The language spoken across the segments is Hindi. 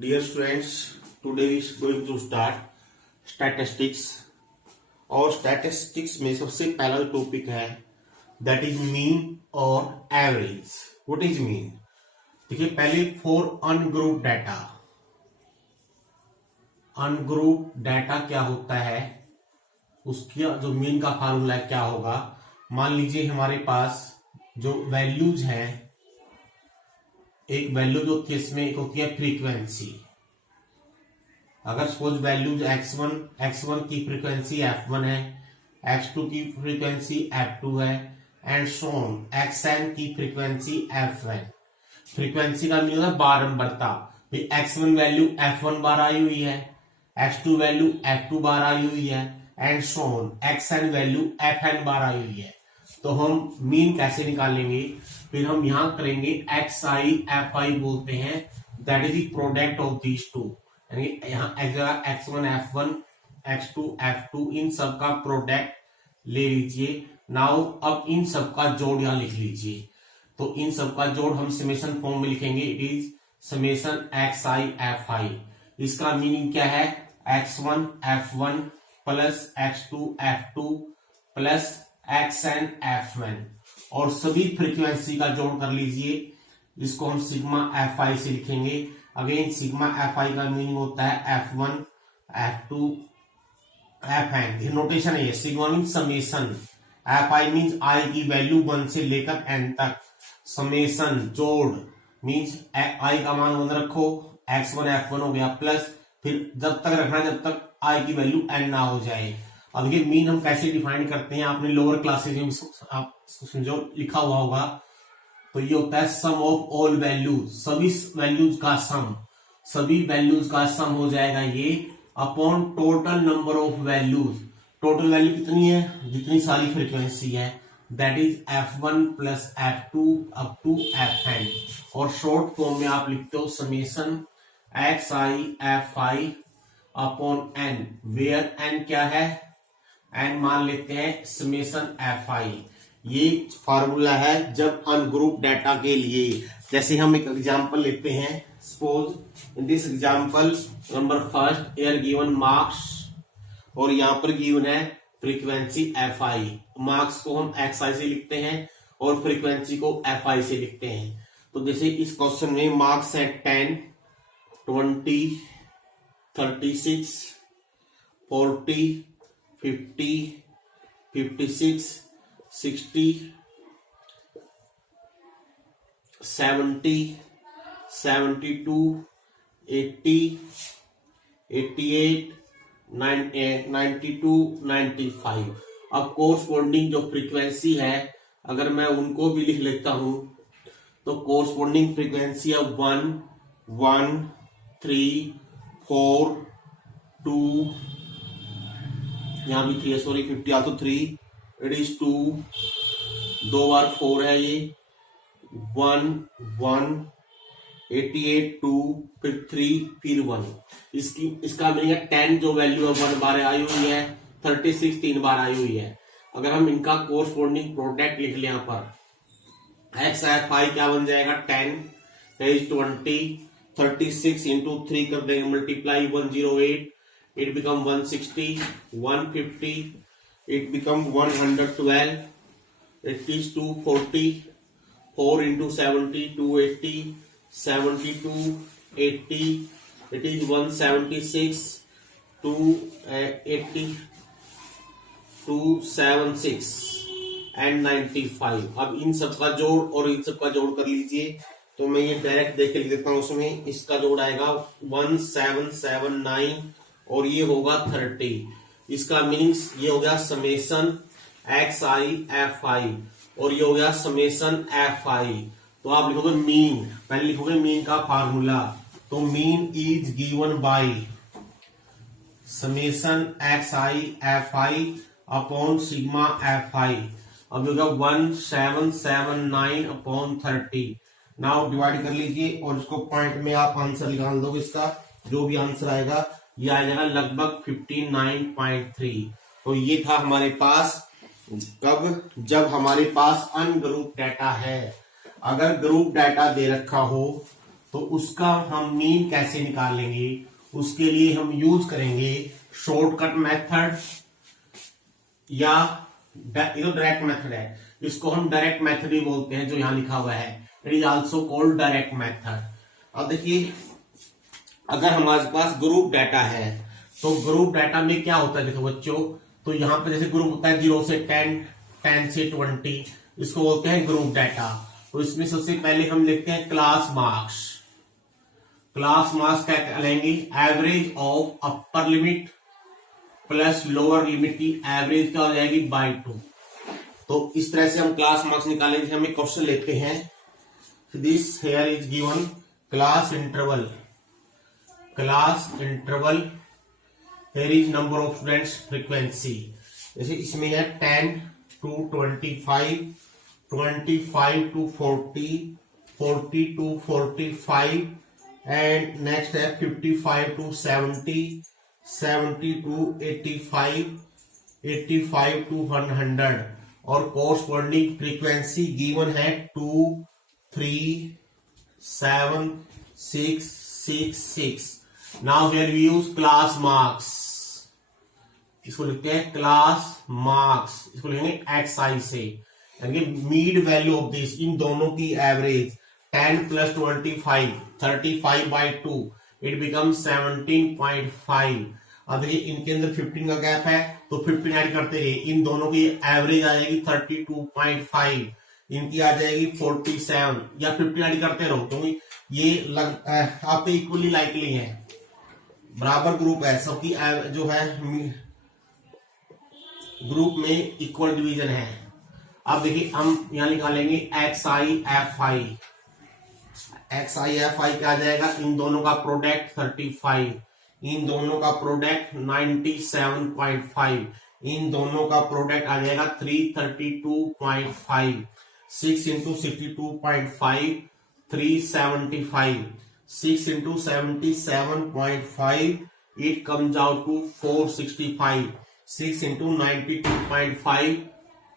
Dear students, today we are going to start statistics और statistics में सबसे पहला टॉपिक है that is mean और average. What is mean? देखिए पहले for ungrouped data. Ungrouped data क्या होता है, उसका जो मीन का फार्मूला क्या होगा. मान लीजिए हमारे पास जो वैल्यूज है, एक वैल्यू जो होती है इसमें एक होती है फ्रीक्वेंसी. अगर सपोज वैल्यूज x1 की फ्रीक्वेंसी f1 है, x2 की फ्रीक्वेंसी f2 है एंड सो ऑन. xn की फ्रीक्वेंसी f1. फ्रीक्वेंसी का मीन बारंबारता. x1 वैल्यू f1 बार आई हुई है, x2 वैल्यू f2 बार आई हुई है and so on. xn value fn बार आई हुई है. तो हम मीन कैसे निकालेंगे, फिर हम यहां करेंगे xi fi बोलते हैं, that is the product of these two. यानी यहाँ x1 f1 x2 f2 इन सब का प्रोडक्ट ले लीजिए. नाउ अब इन सब का जोड़ यहां लिख लीजिए. तो इन सब का जोड़ हम समेशन फॉर्म में लिखेंगे. It is summation xi fi. इसका मीनिंग क्या है, x1 f1 plus x2 f2 plus xn f1 और सभी फ्रीक्वेंसी का जोड़ कर लीजिए. इसको हम सिग्मा fi से लिखेंगे. अगेन सिग्मा fi का मीनिंग होता है f1 f2 fn. ये नोटेशन है, sigma mean summation, fi means i की वैल्यू 1 से लेकर n तक. समेशन जोड़ मीन्स i का मान 1 रखो, x1 f1 हो गया प्लस फिर जब तक रखना जब तक i की वैल्यू n ना हो जाए. अब ये मीन हम कैसे डिफाइन करते हैं, आपने लोअर क्लासेज में आप समझो लिखा हुआ होगा. तो ये होता है सम ऑफ ऑल वैल्यूज, सभी वैल्यूज का सम. सभी वैल्यूज का सम हो जाएगा ये upon total number of values. Total value कितनी है, जितनी सारी फ्रीक्वेंसी है, that is f1 plus f2 up to fn. और शॉर्ट फॉर्म में आप लिखते हो summation xi fi upon n, where n क्या है, एंड मान लेते हैं समेशन fi. ये फार्मूला है जब अनग्रुप डाटा के लिए. जैसे हम एक एग्जांपल लेते हैं, suppose in this example number first air given marks और यहां पर गिवन है फ्रीक्वेंसी fi. मार्क्स को हम xi से लिखते हैं और फ्रीक्वेंसी को fi से लिखते हैं. तो जैसे इस क्वेश्चन में मार्क्स है 10, 20, 36, 40, 50, 56, 60, 70, 72, 80, 88, 92, 95. अब कोरस्पोंडिंग जो फ्रीक्वेंसी है अगर मैं उनको भी लिख लेता हूं तो कोरस्पोंडिंग फ्रीक्वेंसी है 1, 1, 3, 4, 2, यहां भी 3 सॉरी 50 आ तो 3, इट इज 2, 2 बार 4 है ये, 1, 1, 88, 2, फिर 3, फिर 1. इसका मीनिंग है 10 जो वैल्यू है 1 बार आई हुई है, 36 3 बार आई हुई है. अगर हम इनका कोरस्पोंडिंग प्रोडक्ट लिख लें यहां पर, x fi क्या बन जाएगा 10 इज 20, 36 इंटू 3 कर देंगे multiply 108, it become 160, 150, it become 112, it is 240, 4 into 70, 280, 72, 80, it is 176, 280, 276 and 95. अब इन सब का जोड़ और इन सब का जोड़ कर लीजिए. तो मैं ये डायरेक्ट देख के लिख देता हूं. उसमें इसका जोड़ आएगा 1779 और ये होगा 30. इसका मीनिंग्स ये हो गया समेशन xi fi और ये हो गया समेशन fi. तो आप लिखोगे मीन, पहले लिखोगे मीन का फार्मूला. तो mean is given by summation xi fi upon sigma fi. अब होगा 1779 अपॉन 30. नाउ डिवाइड कर लीजिए और इसको पॉइंट में आप आंसर निकाल दोगे. इसका जो भी आंसर आएगा ये आ जाएगा लगभग 59.3. तो ये था हमारे पास कब, जब हमारे पास अनग्रुप डाटा है. अगर ग्रुप डाटा दे रखा हो तो तो उसका हम मीन कैसे निकालेंगे, उसके लिए हम यूज करेंगे शॉर्टकट मेथड या ये तो डायरेक्ट मेथड है, इसको हम डायरेक्ट मेथड ही बोलते हैं जो यहां लिखा हुआ है, it is also called direct method. अब देखिए अगर हमारे पास ग्रुप डाटा है तो ग्रुप डाटा में क्या होता है, देखो बच्चों, तो यहां पर जैसे ग्रुप होता है 0 से 10, 10 से 20, इसको बोलते हैं ग्रुप डाटा। तो इसमें सबसे पहले हम लिखते हैं क्लास मार्क्स। क्लास मार्क्स क्या लेंगे, average of upper limit plus lower limit की एवरेज क्या हो जाएगी बाय 2। तो इस तरह से हम क्लास मार्क्स निकालेंगे। हम एक क्वेश्चन लेते हैं, this here is given class interval, class interval here is number of students frequency, जैसे इसमें है 10 to 25, 25 to 40, 40 to 45 and next है 55 to 70, 70 to 85, 85 to 100 और कोरस्पॉन्डिंग फ्रीक्वेंसी गिवन है 2, 3, 7, 6, 6, 6। Now here we use class marks, इसको लिखते हैं क्लास मार्क्स, इसको लिखेंगे XI से, यानी मीड वैल्यू ऑफ दिस, इन दोनों की average 10 plus 25, 35 by 2, it become 17.5। अब देखिए इनके अंदर 15 का गैप है तो 15 ऐड करते रहिए, इन दोनों की एवरेज आ जाएगी 32.5, इनकी आ जाएगी 47, या 15 ऐड करते रहो क्योंकि ये आपके इक्वली लाइकली है, बराबर ग्रुप है, सबकी जो है ग्रुप में इक्वल डिवीजन है। अब देखिए हम यहां निकालेंगे XI FI, XI FI क्या आ जाएगा, इन दोनों का प्रोडक्ट 35, इन दोनों का प्रोडक्ट 97.5, इन दोनों का प्रोडक्ट आ जाएगा 332.5, 6 into 62.5, 375, 6 into 77.5, it comes out to 465, 6 into 92.5,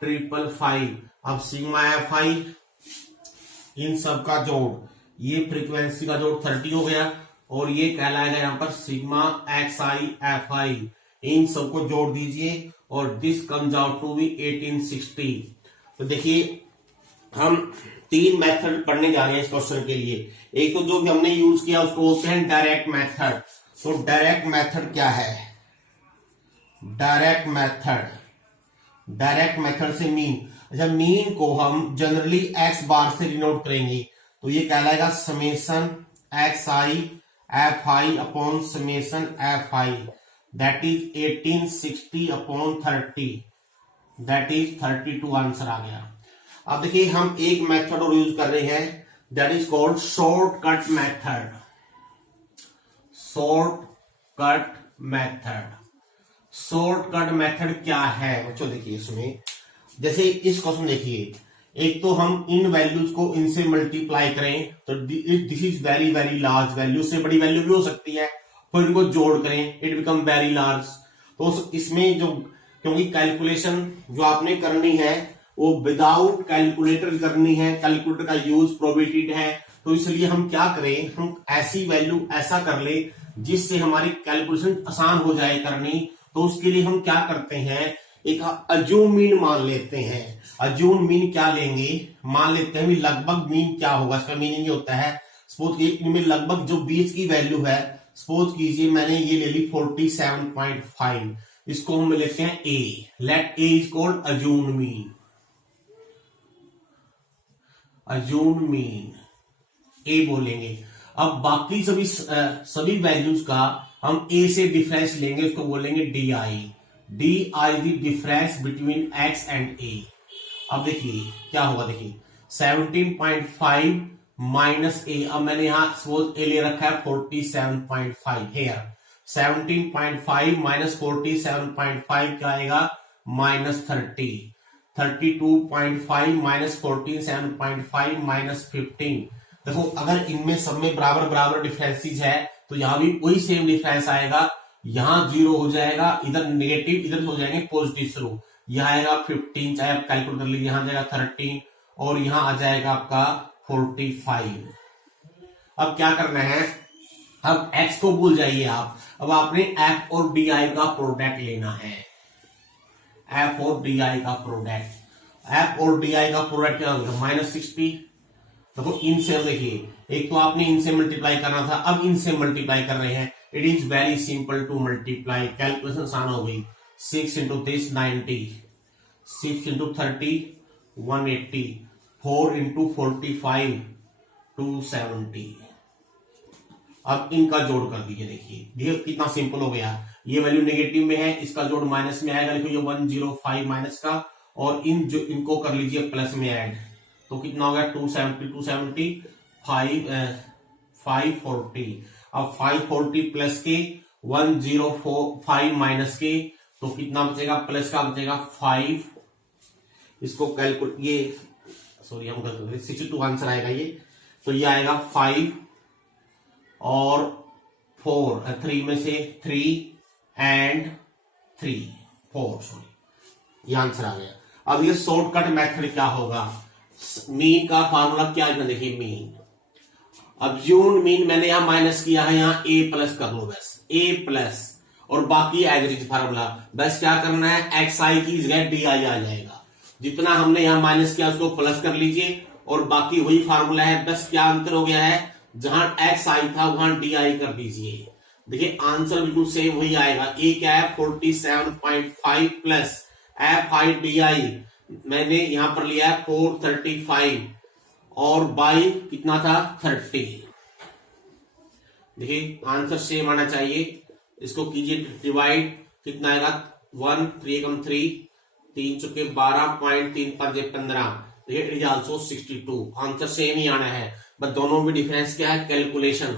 555। अब सिग्मा FI इन सब का जोड़, ये फ्रीक्वेंसी का जोड़ 30 हो गया और ये कहलाएगा यहां पर सिग्मा XI FI, इन सबको जोड़ दीजिए और this comes out to be 1860। तो देखिए हम 3 मेथड पढ़ने जा रहे हैं इस क्वेश्चन के लिए। एक तो जो भी हमने यूज किया उसको बोलते हैं डायरेक्ट मेथड। तो डायरेक्ट मेथड क्या है, डायरेक्ट मेथड से मीन, अच्छा मीन को हम जनरली x बार से डिनोट करेंगे, तो ये कहलाएगा summation XI FI upon summation FI, that is 1860 upon 30, that is 32 answer आ गया। अब देखिए हम एक मेथड और यूज कर रहे हैं, that is called shortcut method. Shortcut method क्या है बच्चों, देखिए इसमें जैसे इस क्वेश्चन देखिए, एक तो हम इन वैल्यूज को इनसे मल्टीप्लाई करें तो this is very very large value, से बड़ी वैल्यू भी हो सकती है, फिर इनको जोड़ करें इट बिकम वेरी लार्ज। तो इसमें जो, क्योंकि कैलकुलेशन जो आपने करनी है वो विदाउट कैलकुलेटर करनी है, कैलकुलेटर का यूज प्रोहिबिटेड है, तो इसलिए हम क्या करें, हम ऐसी वैल्यू ऐसा कर ले जिससे हमारी कैलकुलेशन आसान हो जाए करनी। तो उसके लिए हम क्या करते हैं, एक अज्यूम मीन मान लेते हैं। अज्यूम मीन क्या लेंगे, मान लेते हैं लगभग मीन क्या होगा, इसका मीनिंग ये होता है, सपोज कीजिए इनमें लगभग जो 20 की वैल्यू है, सपोज कीजिए मैंने ये ले ली 47.5, इसको हम लेते हैं A, let A is called assumed mean, assumed mean A बोलेंगे। अब बाकी सभी वैल्यूज का हम A से डिफरेंस लेंगे, उसको बोलेंगे DI, DI the difference between X and A। अब देखिए क्या होगा, देखिए 17.5 माइनस A, अब मैंने यहां सपोज A ले रखा है 47.5, हेयर 17.5 माइनस 47.5 क्या आएगा, माइनस 30, 32.5 माइनस 47.5 माइनस 15। देखो अगर इनमें सब में बराबर बराबर डिफरेंसेस है तो यहां भी वही सेम डिफरेंस आएगा, यहां 0 हो जाएगा, इधर नेगेटिव इधर हो जाएंगे पॉजिटिव शुरू, यहां आएगा 15, चाहे आप कैलकुलेट कर लीजिए, यहां जाएगा 13 और यहां आ जाएगा आपका 45। अब क्या करना है, अब x को भूल जाइए आप, अब आपने f और di का प्रोडक्ट लेना है। f और di का प्रोडक्ट, f और di का प्रोडक्ट क्या होगा, -60। देखो इनसे देखिए, एक तो आपने इनसे मल्टीप्लाई करना था, अब इनसे मल्टीप्लाई कर रहे हैं। It is very simple to multiply, calculation आसान हो गई। 6 इंटू दिस 90, 6 इंटू 30 180, 4 इंटू 45 270। अब इनका जोड़ कर दीजिए, देखिए कितना सिंपल हो गया। ये वैल्यू नेगेटिव में है, इसका जोड़ माइनस में आएगा, देखो ये 105 माइनस का, और इनको कर लीजिए प्लस में ऐड, तो कितना हो गया 270 540। अब 540 प्लस के 105 माइनस के, तो कितना बचेगा, प्लस का बचेगा 5। इसको कैलकुलेट, ये सॉरी हम गलत कर रहे, 62 आंसर आएगा ये, तो ये आएगा 5 और 4, 3 में से 3 एंड 3 4, सॉरी ये आंसर आ गया। अब ये शॉर्टकट मेथड क्या होगा, मीन का फार्मूला क्या है, देखिए मीन, अब यून मीन मैंने यहां माइनस किया है, यहां ए प्लस कर लो, बस ए प्लस, और बाकी एवरेज फार्मूला, बस क्या करना है, एक्स आई की जगह डी आई आ जाएगा। जितना हमने यहां माइनस किया उसको प्लस कर लीजिए, और बाकी वही फार्मूला है, बस क्या अंतर हो गया है, जहां एक्स आई था वहां डी आई कर दीजिए। देखिए आंसर बिल्कुल सेम वही आएगा। ए क्या है 47.5 प्लस एफ आई डी आई मैंने यहां पर लिया है 435, और बाई कितना था 30। देखिए आंसर सेम आना चाहिए। इसको कीजिए डिवाइड, कितना आएगा 1 3 3 3 चुके 12.3 5 15। देखिए it is also 62, answer same ही आना है, बट दोनों में डिफरेंस क्या है, कैलकुलेशन।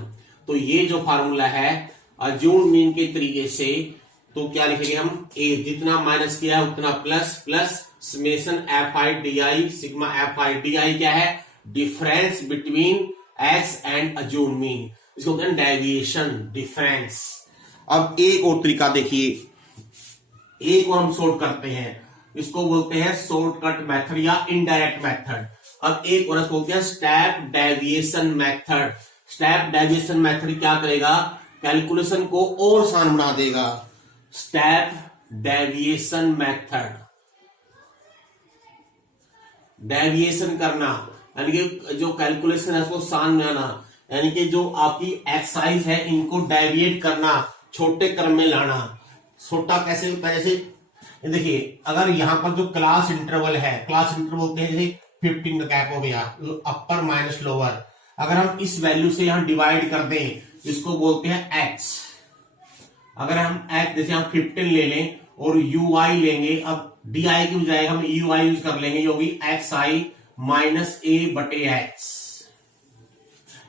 तो ये जो फार्मूला है अज्यूम मीन के तरीके से, तो क्या लिखेंगे हम, ए जितना माइनस किया है उतना plus, plus summation F I D I, sigma F I D आई क्या है, difference between x and assume mean, इसको कहते हैं डेविएशन डिफरेंस। अब एक और तरीका देखिए, एक और हम सोल्व करते हैं, इसको बोलते हैं शॉर्टकट मेथड या इनडायरेक्ट मेथड। अब एक और बोलते हैं step deviation method. Step deviation method क्या करेगा, कैलकुलेशन को और आसान बना देगा। स्टेप डेविएशन मेथड, डेविएशन करना यानी कि जो कैलकुलेशन है उसको आसान बनाना, यानी कि जो आपकी एक्सरसाइज है इनको डेविएट करना, छोटे क्रम में लाना। छोटा कैसे होता है, जैसे देखिए अगर यहां पर जो क्लास इंटरवल है, क्लास इंटरवल बोलते हैं, जैसे 15 का गैप हो गया, अपर माइनस लोअर, अगर हम इस वैल्यू से यहां डिवाइड कर दें, इसको बोलते हैं एक्स। अगर हम एक्स जैसे हम 15 ले लें और यू आई लेंगे, अब डी आई की बजाय हम यू आई यूज कर लेंगे, जो भी एक्स आई माइनस ए बटे एक्स,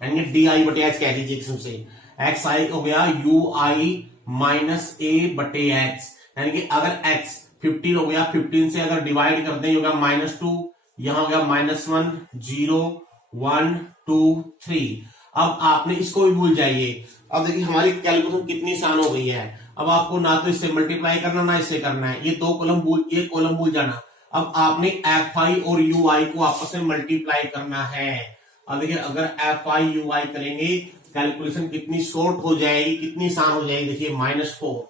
यानी डी आई बटे एक्स कह दीजिए किस्म से। एक्स आई हो गया यू आई माइनस ए बटे एक्स, यानी कि अगर एक्स 15 हो गया, 15 से अगर डिवाइड कर दें होगा -2, यहां हो गया -1 0 1 2 3। अब आपने इसको भी भूल जाइए। अब देखिए हमारी कैलकुलेशन कितनी आसान हो गई है। अब आपको ना तो इससे मल्टीप्लाई करना ना इससे करना है, ये दो कॉलम भूल, ये कॉलम भूल जाना। अब आपने एफ आई और यू आई को आपस में मल्टीप्लाई करना है। अब देखिए अगर एफ आई यू आई करेंगे, कैलकुलेशन कितनी शॉर्ट हो जाएगी, कितनी आसान हो जाएगी। देखिए -4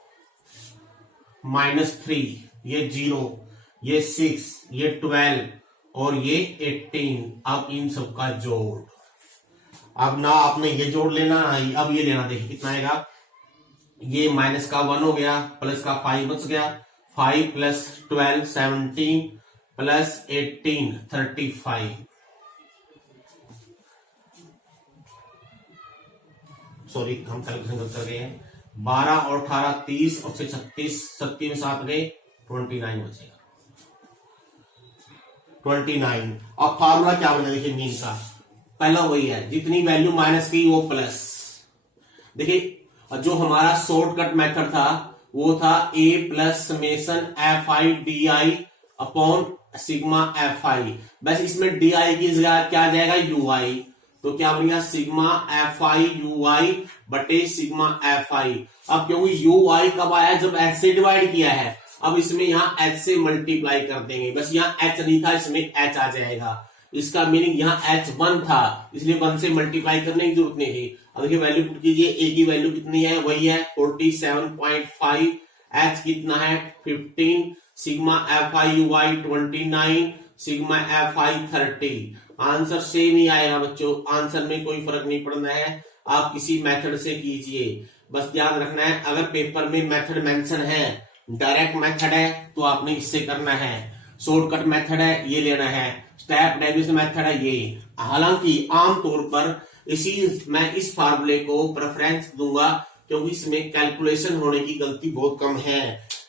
-3, ये 0, ये 6, ये 12 और ये 18। अब इन सबका जोड़, अब ना आपने ये जोड़ लेना, अब ये लेना। देखिए कितना आएगा, ये माइनस का 1 हो गया, प्लस का 5 बच गया, 5 प्लस 12 17 प्लस 18 35। सॉरी हम कैलकुलेशन गलत कर गए हैं। 12 और 18 30 और 36 37 में 7 गए, 29 बचेगा 29। अब फार्मूला क्या बना, देखिए मीन का पहला वही है, जितनी वैल्यू माइनस की वो प्लस। देखिए जो हमारा शॉर्टकट मेथड था वो था A plus summation F I D I upon sigma F I. बस इसमें डी आई की जगह क्या आ जाएगा, यू आई, तो क्या बन गया sigma F I U I बटे सिग्मा एफ आई। अब क्योंकि यू आई कब आया, जब एच से डिवाइड किया है, अब इसमें यहां एच से मल्टीप्लाई कर देंगे, बस यहां एच नहीं था इसमें एच आ जाएगा। इसका मीनिंग यहाँ h1 था, इसलिए 1 से मल्टीप्लाई करने की जरूरत नहीं थी। अब देखिए वैल्यू पुट कीजिए, a की वैल्यू कितनी है, वही है 47.5, h कितना है 15, sigma FIUY 29, sigma FI 30। Answer same ही आएगा बच्चों, आंसर में कोई फर्क नहीं पड़ना है, आप किसी मेथड से कीजिए। बस ध्यान रखना है, अगर पेपर में मेथड मेंशन है, डायरेक्ट मेथड है तो आपने इससे करना है, शॉर्टकट मेथड है ये लेना है, स्टेप डेविएशन मेथड है ये। हालांकि आमतौर पर मैं इस फार्मूले को प्रेफरेंस दूंगा, क्योंकि इसमें कैलकुलेशन होने की गलती बहुत कम है,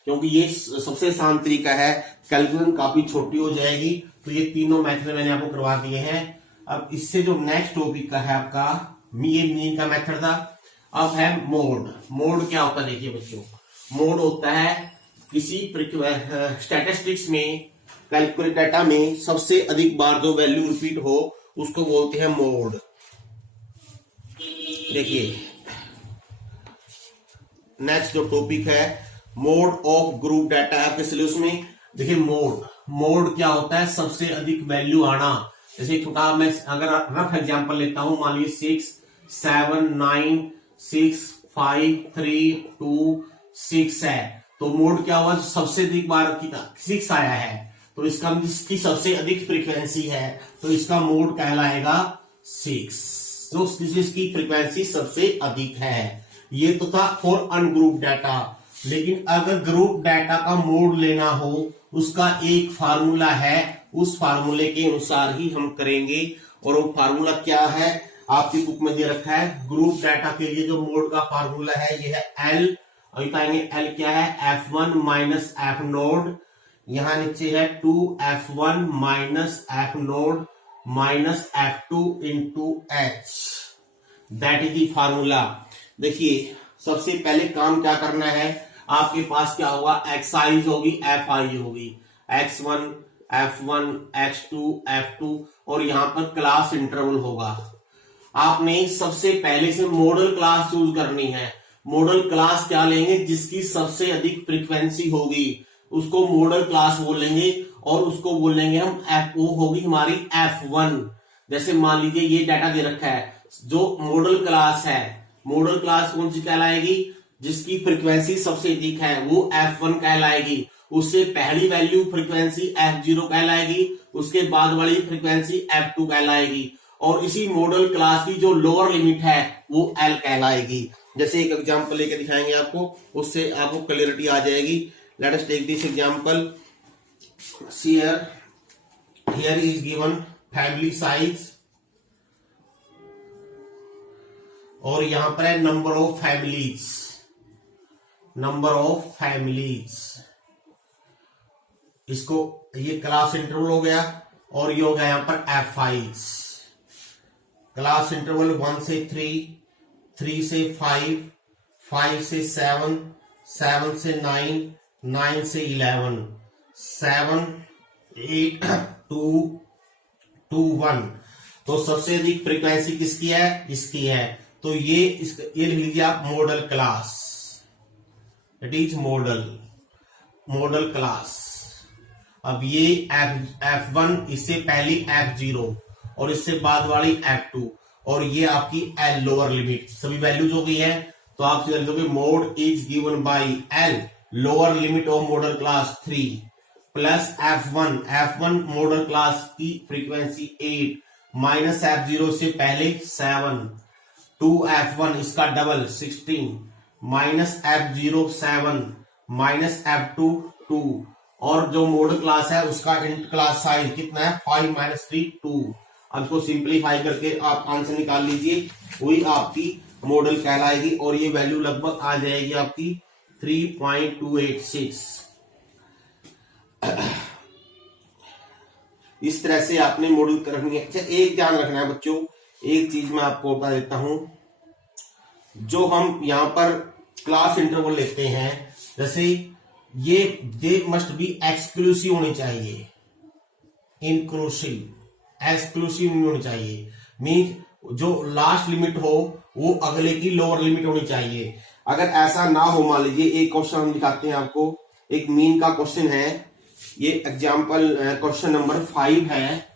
क्योंकि ये सबसे आसान तरीका है, कैलकुलेशन काफी छोटी हो जाएगी। तो ये तीनों मेथड मैंने आपको करवा दिए हैं। अब इससे जो नेक्स्ट टॉपिक का है आपका, ये मीन का मेथड था। अब है मोड। मोड क्या होता है देखिए बच्चों, मोड होता है किसी स्टैटिस्टिक्स में, कैलकुलेट डाटा में सबसे अधिक बार जो वैल्यू रिपीट हो उसको बोलते हैं मोड। देखिए नेक्स्ट जो टॉपिक है मोड ऑफ ग्रुप डाटा आपके सिलेबस में। देखिए मोड क्या होता है, सबसे अधिक वैल्यू आना। जैसे छोटा मैं अगर रफ एग्जांपल लेता हूं, मान लीजिए 6 7 9 6 5 3 2 6 है, तो मोड क्या हुआ, सबसे अधिक बार 6 आया है, तो इसका जिसकी सबसे अधिक फ्रीक्वेंसी है तो इसका मोड कहलाएगा 6, जो जिसकी फ्रीक्वेंसी सबसे अधिक है। ये तो था फॉर अनग्रुप डाटा। लेकिन अगर ग्रुप डाटा का मोड लेना हो, उसका एक फार्मूला है, उस फार्मूले के अनुसार ही हम करेंगे। और वो फार्मूला क्या है आपकी बुक में दे रखा है। ग्रुप डाटा के लिए जो मोड का फार्मूला है ये है एल, अभी पाएंगे एल क्या है, F1 माइनस एफ नोड, यहां नीचे है 2F1 minus F node minus F2 into H, that is the formula. देखिए सबसे पहले काम क्या करना है, आपके पास क्या होगा, एक्साइज होगी, FI होगी, X1 F1 X2 F2, और यहां पर क्लास इंटरवल होगा। आपने सबसे पहले से मॉडल क्लास चूज करनी है। मॉडल क्लास क्या लेंगे, जिसकी सबसे अधिक फ्रीक्वेंसी होगी उसको मॉडल क्लास बोलेंगे, और उसको बोलेंगे हम वो होगी हमारी F1। जैसे मान लीजिए ये डाटा दे रखा है, जो मॉडल क्लास है, मॉडल क्लास कौन सी कहलाएगी, जिसकी फ्रीक्वेंसी सबसे अधिक है वो F1 कहलाएगी। उससे पहली वैल्यू फ्रीक्वेंसी F0 कहलाएगी, उसके बाद वाली फ्रीक्वेंसी F2 कहलाएगी, और इसी मॉडल क्लास की जो लोअर लिमिट है वो L कहलाएगी। जैसे एक एग्जांपल लेके दिखाएंगे आपको, उससे आपको क्लियरिटी आ जाएगी। Let us take this example. Here is given family size, और यहां पर है number of families, number of families. इसको ये क्लास इंटरवल हो गया, और ये हो गया यहां पर FIs। क्लास इंटरवल 1 से 3, 3 से 5, 5 से 7, 7 से 9, 9 से 11, 7 8 2 2 1। तो सबसे अधिक फ्रीक्वेंसी किसकी है, इसकी है। तो ये लिख लीजिए आप model class, it is model class. अब ये F1, इससे पहली F0, और इससे बाद वाली F2, और ये आपकी L लोअर लिमिट, सभी वैल्यूज हो गई है। तो आप लिख दोगे mode is given by L, lower limit of model class 3, plus F1 model class की फ्रीक्वेंसी 8, माइनस F0 से पहले 7, 2F1 इसका double 16, minus F0 7, minus F2 2, और जो मॉडल क्लास है उसका इंट क्लास साइज कितना है, 5 माइनस 3 2। अब इसको सिंप्लीफाई करके आप आंसर निकाल लीजिए, वही आपकी मॉडल कहलाएगी, और ये वैल्यू लगभग आ जाएगी आपकी 3.286। इस तरह से आपने मॉडल करनी है। अच्छा एक ध्यान रखना है बच्चों, एक चीज मैं आपको बता देता हूं, जो हम यहां पर क्लास इंटरवल लेते हैं, जैसे ये दे मस्ट बी एक्सक्लूसिव होनी चाहिए, इंक्लूसिव, एक्सक्लूसिव नहीं होनी चाहिए। मीन जो लास्ट लिमिट हो वो अगले की लोअर लिमिट होनी चाहिए। अगर ऐसा ना हो, मान लीजिए एक क्वेश्चन हम दिखाते हैं आपको, एक मीन का क्वेश्चन है, ये एग्जाम्पल क्वेश्चन नंबर 5 है।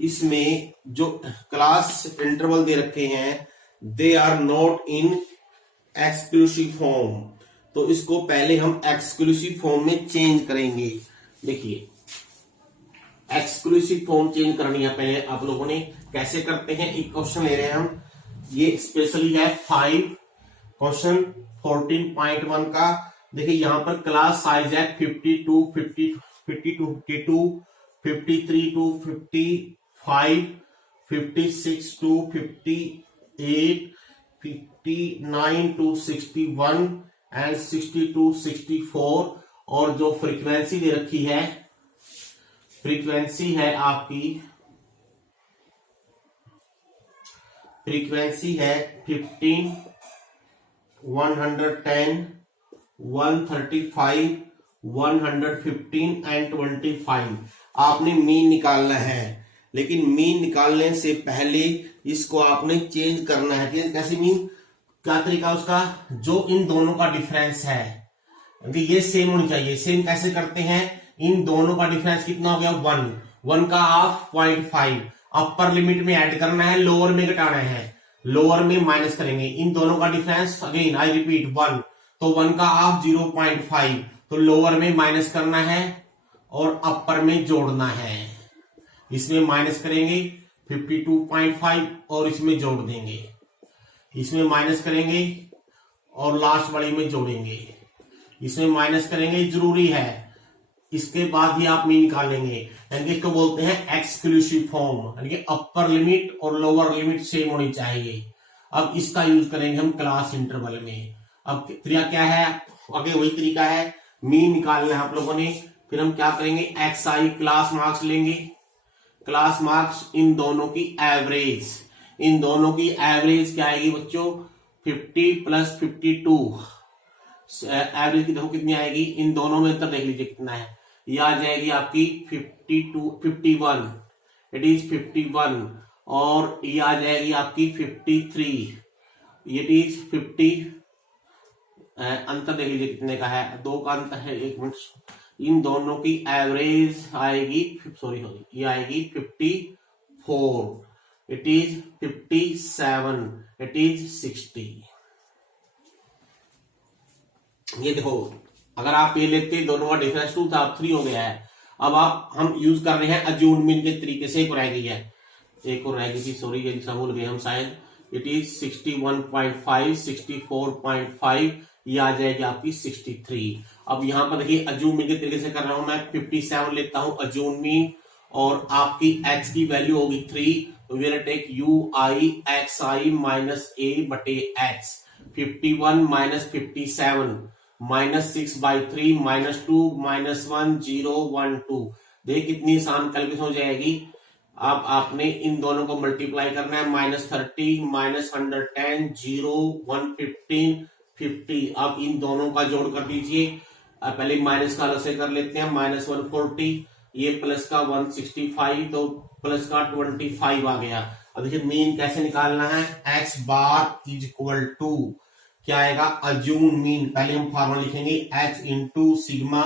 इसमें जो क्लास इंटरवल दे रखे हैं they are not in exclusive form, तो इसको पहले हम एक्सक्लूसिव फॉर्म में चेंज करेंगे। देखिए एक्सक्लूसिव फॉर्म चेंज करनी है पहले आप लोगों ने, कैसे करते हैं एक क्वेश्चन ले रहे हैं हम, ये स्पेशली है 5 क्वेश्चन 14.1 का। देखिए यहां पर क्लास साइज है 52, 50, 52, 52, 53 to 55, 56 to 58, 59 to 61 and 60 to 64। और जो फ्रीक्वेंसी दे रखी है, फ्रीक्वेंसी है आपकी, फ्रीक्वेंसी है 15, 110, 135, 115 एंड 25। आपने मीन निकालना है, लेकिन मीन निकालने से पहले इसको आपने चेंज करना है। कैसे मीन, क्या तरीका उसका, जो इन दोनों का डिफरेंस है ये सेम होनी चाहिए। सेम कैसे करते हैं, इन दोनों का डिफरेंस कितना हो गया 1, 1 का हाफ 0.5, अपर लिमिट में ऐड करना है, लोअर में घटाना है, लोअर में माइनस करेंगे। इन दोनों का डिफरेंस अगेन आई रिपीट 1, तो 1 का हाफ 0.5, तो लोअर में माइनस करना है और अपर में जोड़ना है। इसमें माइनस करेंगे 52.5 और इसमें जोड़ देंगे, इसमें माइनस करेंगे और लास्ट वाली में जोड़ेंगे, इसमें माइनस करेंगे, जरूरी है, इसके बाद ही आप मीन निकालेंगे। यानी इसको बोलते हैं एक्सक्लूसिव फॉर्म, यानी कि अपर लिमिट और लोअर लिमिट सेम होनी चाहिए। अब इसका यूज करेंगे हम क्लास इंटरवल में। अब तरीका क्या है, आगे वही तरीका है, मीन निकालना है आप लोगों ने। फिर हम क्या करेंगे, एक्स आई क्लास मार्क्स लेंगे, क्लास मार्क्स इन दोनों की एवरेज, इन दोनों की एवरेज क्या आएगी बच्चों 50 प्लस 52, एवरेज की देखो कितनी आएगी, इन दोनों में अंतर देख लीजिए कितना है, ये आ जाएगी आपकी 52, 51, इट इज 51, और ये आ जाएगी आपकी 53, इट इज 50, अंतर देख लीजिए कितने का है, 2 का अंतर है, 1 मिनट, इन दोनों की एवरेज आएगी, सॉरी ये आएगी 54, इट इज 57, इट इज 60। ये देखो अगर आप ये लेते दोनों का डिफरेंस 2 था, अब 3 हो गया है। अब आप हम यूज कर रहे हैं अजून मीन के तरीके से, एक रह गई है, एक और रह गई थी, सॉरी ये भूल गए हम शायद, इट इज 61.5, 64.5, ये आ जाएगी आपकी 63। अब यहां पर देखिए अजून मीन के तरीके से कर रहा हूं मैं, 57 लेता हूं अजून मीन, और आपकी x की वैल्यू होगी 3, तो we will take u i x i minus a बटे x, 51 minus 57 minus 6/3 minus 2 minus 1 0 1 2। देख कितनी आसान कैलकुलेशन हो जाएगी। अब आपने इन दोनों को मल्टीप्लाई करना है, -30 माइनस 110 0 115 50। अब इन दोनों का जोड़ कर दीजिए, पहले माइनस का अलग से कर लेते हैं, -140, ये प्लस का 165, तो प्लस का 25 आ गया। अब देखिए मीन कैसे निकालना है, x bar is equal to क्या आएगा, अज्यूम मीन, पहले हम फॉर्मूला लिखेंगे x into sigma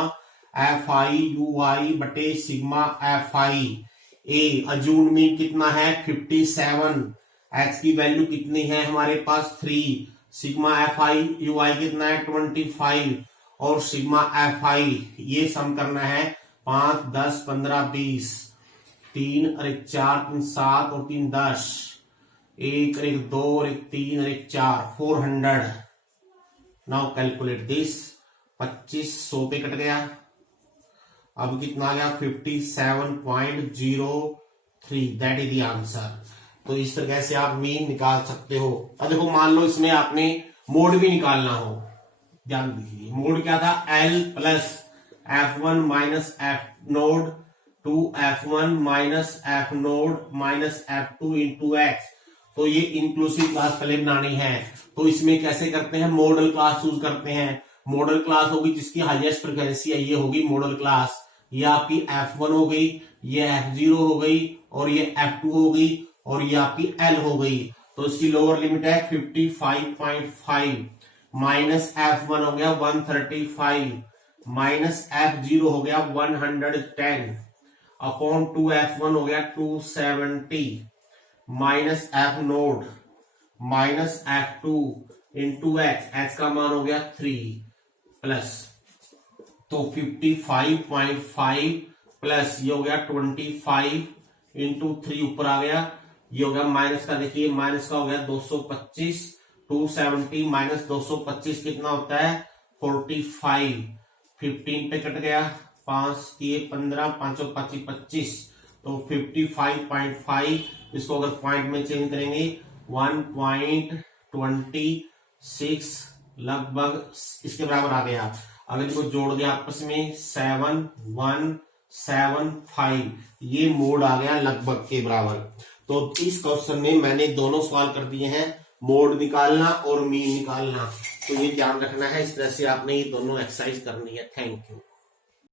F I U I बटे sigma F I A. Assume mean कितना है 57, x की वैल्यू कितनी है हमारे पास 3, sigma F I U I कितना है 25, और सिग्मा एफ आई ये सम करना है 5 10 15 20, 3 और 1 4 3 7 और 3 10, 1 और 1 2 और 1 3 और 1 4, 400। नाउ कैलकुलेट दिस, 25 100 पे कट गया, अब कितना आ गया 57.03, दैट इज द आंसर। तो इस तरह से आप मीन निकाल सकते हो। अब देखो मान लो इसमें आपने मोड भी निकालना हो, ध्यान दीजिए मोड क्या था, L plus F1 minus F nought to F1 minus F nought minus F2 into x. तो ये इंक्लूसिव क्लास पहले बनानी है, तो इसमें कैसे करते हैं, मॉडल क्लास यूज करते हैं। मॉडल क्लास होगी जिसकी हाईएस्ट फ्रिक्वेंसी है, ये होगी मॉडल क्लास, ये आपकी F1 हो गई, ये F0 हो गई, और ये F2 हो गई, और ये आपकी L हो गई। तो इसकी लोअर लिमिट है 55.5, माइनस F1 हो गया 135, माइनस F0 हो गया 110। अपॉन 2f1 हो गया 270 minus F note minus f2 into x का मान हो गया 3 प्लस तो 55.5 प्लस ये हो गया 25 इंटू 3 ऊपर आ गया, ये हो गया माइनस का, देखिए माइनस का हो गया 225, 270 माइनस 225 कितना होता है 45, 15 पे कट गया, 5 दिए 15, 5 25 25, तो 55.5 इसको अगर पॉइंट में चेंज करेंगे 1.26 लगभग इसके बराबर आ गया। अगर इसको जोड़ दिया आपस में 7175 ये मोड आ गया लगभग के बराबर। तो इस क्वेश्चन में मैंने दोनों सवाल कर दिए हैं, मोड निकालना और मीन निकालना, तो ये ध्यान रखना है, इस तरह से आपने ये दोनों एक्सरसाइज करनी है। Thank you.